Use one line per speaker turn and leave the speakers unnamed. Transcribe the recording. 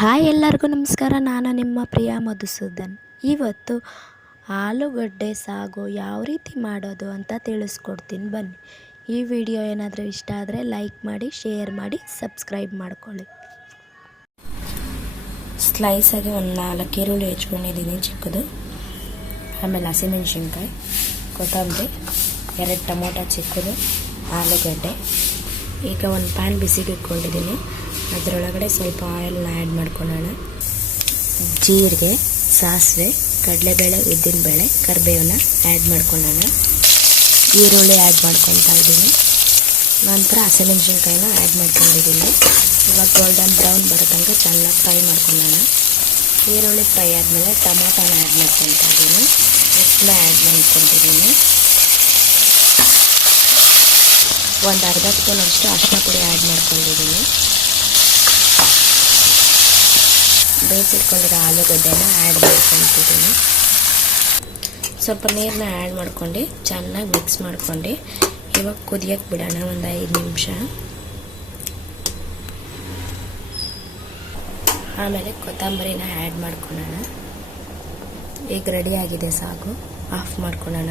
Hi ಎಲ್ಲರಿಗೂ ನಮಸ್ಕಾರ. ನಾನು ನಿಮ್ಮ ಪ್ರಿಯ ಮಧುಸೂದನ್. ಇವತ್ತು ಆಲೂಗಡ್ಡೆ ಸಾಗು ಯಾವ ರೀತಿ ಮಾಡೋದು ಅಂತ ತಿಳಿಸ್ಕೊಡ್ತೀನಿ. ಬನ್ನಿ. ಈ ವಿಡಿಯೋ ಏನಾದರೂ ಇಷ್ಟ ಆದರೆ ಲೈಕ್ ಮಾಡಿ, ಶೇರ್ ಮಾಡಿ, ಸಬ್ಸ್ಕ್ರೈಬ್ ಮಾಡ್ಕೊಳ್ಳಿ. ಸ್ಲೈಸಾಗಿ ಒಂದು ನಾಲ್ಕು ಈರುಳ್ಳಿ ಹೆಚ್ಕೊಂಡಿದ್ದೀನಿ ಚಿಕ್ಕದು. ಆಮೇಲೆ ಹಸಿಮೆಣ್ಸಿನ್ಕಾಯಿ, ಕೊತ್ತಂಬರಿ, ಎರಡು ಟೊಮೊಟೊ ಚಿಕ್ಕದು, ಆಲೂಗಡ್ಡೆ. ಈಗ ಒಂದು ಪ್ಯಾನ್ ಬಿಸಿಗೆ ಇಟ್ಕೊಂಡಿದ್ದೀನಿ ಅದರೊಳಗಡೆ ಸ್ವಲ್ಪ ಆಯಿಲ್ನ ಆ್ಯಡ್ ಮಾಡ್ಕೊಳ್ಳೋಣ. ಜೀರಿಗೆ, ಸಾಸಿವೆ, ಕಡಲೆಬೇಳೆ, ಉದ್ದಿನಬೇಳೆ ಕರಿಬೇವನ್ನ ಆ್ಯಡ್ ಮಾಡ್ಕೊಳ್ಳೋಣ. ಈರುಳ್ಳಿ ಆ್ಯಡ್ ಮಾಡ್ಕೊತಾ ಇದ್ದೀನಿ. ನಂತರ ಹಸಿಮೆಣಸಿನ್ಕಾಯಿನ ಆ್ಯಡ್ ಮಾಡ್ಕೊಂಡಿದ್ದೀನಿ. ಇವಾಗ ಗೋಲ್ಡನ್ ಬ್ರೌನ್ ಬರೋ ಚೆನ್ನಾಗಿ ಫ್ರೈ ಮಾಡ್ಕೊಳ್ಳೋಣ. ಈರುಳ್ಳಿ ಫ್ರೈ ಆದಮೇಲೆ ಟೊಮೊಟೊನ ಆ್ಯಡ್ ಮಾಡ್ಕೊತಾ ಇದ್ದೀನಿ. ಉಪ್ಪನ್ನ ಆ್ಯಡ್ ಮಾಡ್ಕೊತಿದ್ದೀನಿ ಒಂದು ಅರ್ಧ ಸ್ಪೂನ್ ಅಷ್ಟು ಅರಿಶಿನ ಪುಡಿ ಆ್ಯಡ್ ಬೇಯಿಸಿಟ್ಕೊಂಡಿರೋ ಆಲೂಗಡ್ಡೆನ ಆ್ಯಡ್ ಮಾಡ್ಕೊತಿದ್ದೀನಿ ಸ್ವಲ್ಪ ನೀರನ್ನ ಆ್ಯಡ್ ಮಾಡ್ಕೊಂಡು ಚೆನ್ನಾಗಿ ಮಿಕ್ಸ್ ಮಾಡ್ಕೊಂಡು ಇವಾಗ ಕುದಿಯೋಕ್ಕೆ ಬಿಡೋಣ ಒಂದು ಐದು ನಿಮಿಷ. ಆಮೇಲೆ ಕೊತ್ತಂಬರಿನ ಆ್ಯಡ್ ಮಾಡ್ಕೊಳ್ಳೋಣ. ಈಗ ರೆಡಿ ಆಗಿದೆ ಸಾಕು ಆಫ್ ಮಾಡ್ಕೊಳ್ಳೋಣ.